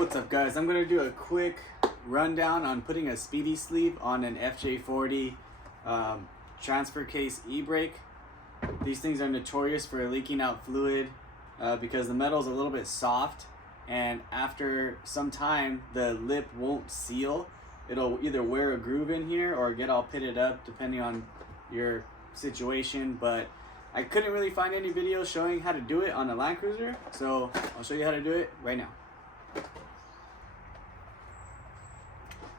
What's up, guys? I'm going to do a quick rundown on putting a Speedi-Sleeve on an FJ40 transfer case e-brake. These things are notorious for leaking out fluid because the metal is a little bit soft, and after some time the lip won't seal. It'll either wear a groove in here or get all pitted up depending on your situation, but I couldn't really find any videos showing how to do it on a Land Cruiser, so I'll show you how to do it right now.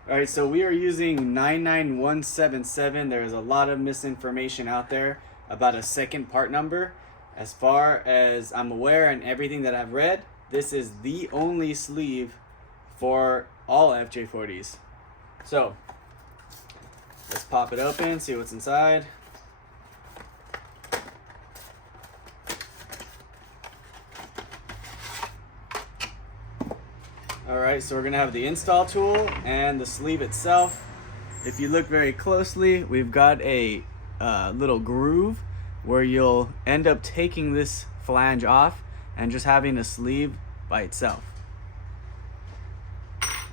Alright, so we are using 99177. There's a lot of misinformation out there about a second part number. As far as I'm aware and everything that I've read, this is the only sleeve for all FJ40s. So, let's pop it open, see what's inside. Alright, so we're going to have the install tool and the sleeve itself. If you look very closely, we've got a little groove where you'll end up taking this flange off and just having a sleeve by itself.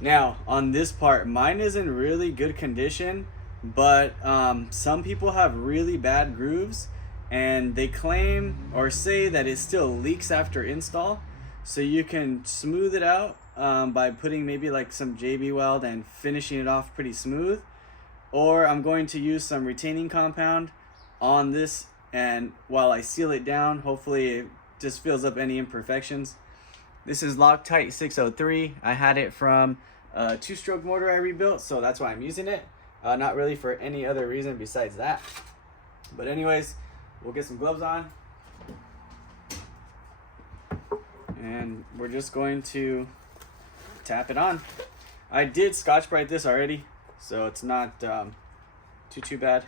Now, on this part, mine is in really good condition, but some people have really bad grooves, and they claim or say that it still leaks after install. So you can smooth it out by putting maybe like some JB Weld and finishing it off pretty smooth, or I'm going to use some retaining compound on this, and while I seal it down, hopefully it just fills up any imperfections. This is Loctite 603. I had it from a 2-stroke motor I rebuilt, so that's why I'm using it. Not really for any other reason besides that. But anyways, we'll get some gloves on, and we're just going to tap it on. I did Scotch-Brite this already, so it's not too bad.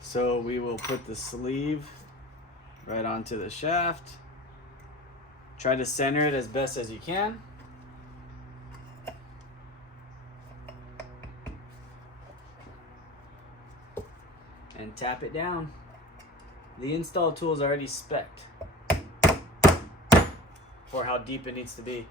So we will put the sleeve right onto the shaft. Try to center it as best as you can. And tap it down. The install tool is already spec'd for how deep it needs to be.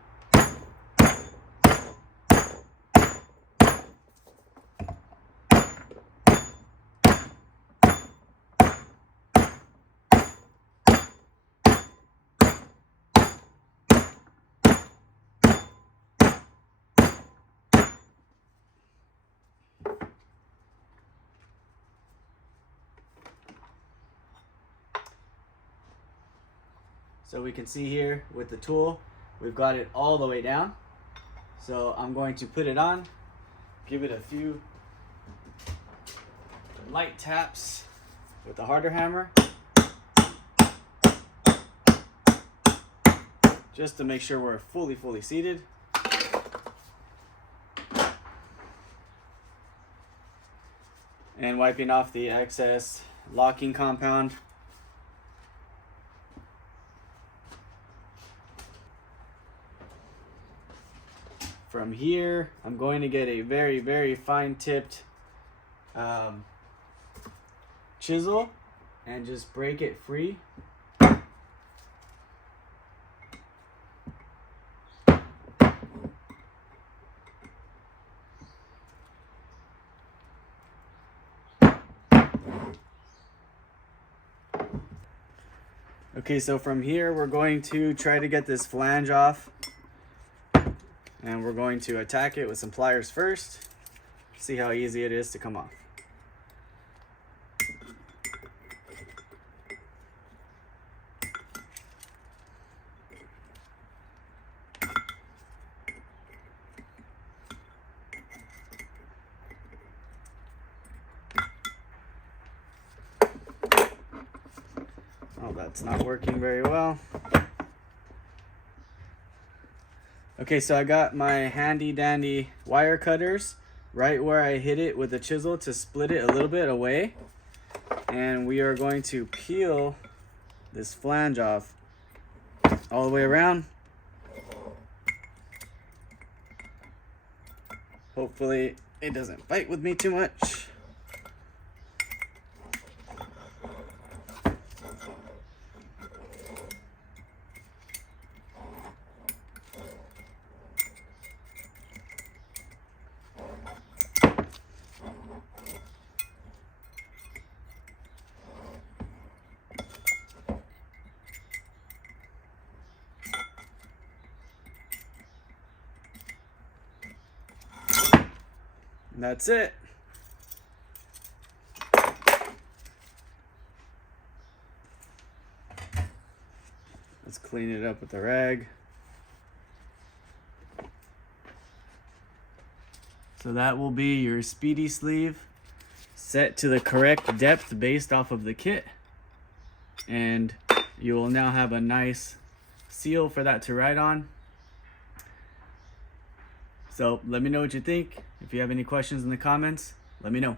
So we can see here with the tool, we've got it all the way down. So I'm going to put it on, give it a few light taps with the harder hammer, just to make sure we're fully seated. And wiping off the excess locking compound. From here, I'm going to get a very fine tipped chisel and just break it free. Okay, so from here, we're going to try to get this flange off. And we're going to attack it with some pliers first. See how easy it is to come off. Oh, that's not working very well. Okay, so I got my handy dandy wire cutters right where I hit it with a chisel to split it a little bit away. And we are going to peel this flange off all the way around. Hopefully it doesn't fight with me too much. And that's it. Let's clean it up with a rag. So that will be your Speedi-Sleeve set to the correct depth based off of the kit. And you will now have a nice seal for that to ride on. So let me know what you think. If you have any questions in the comments, let me know.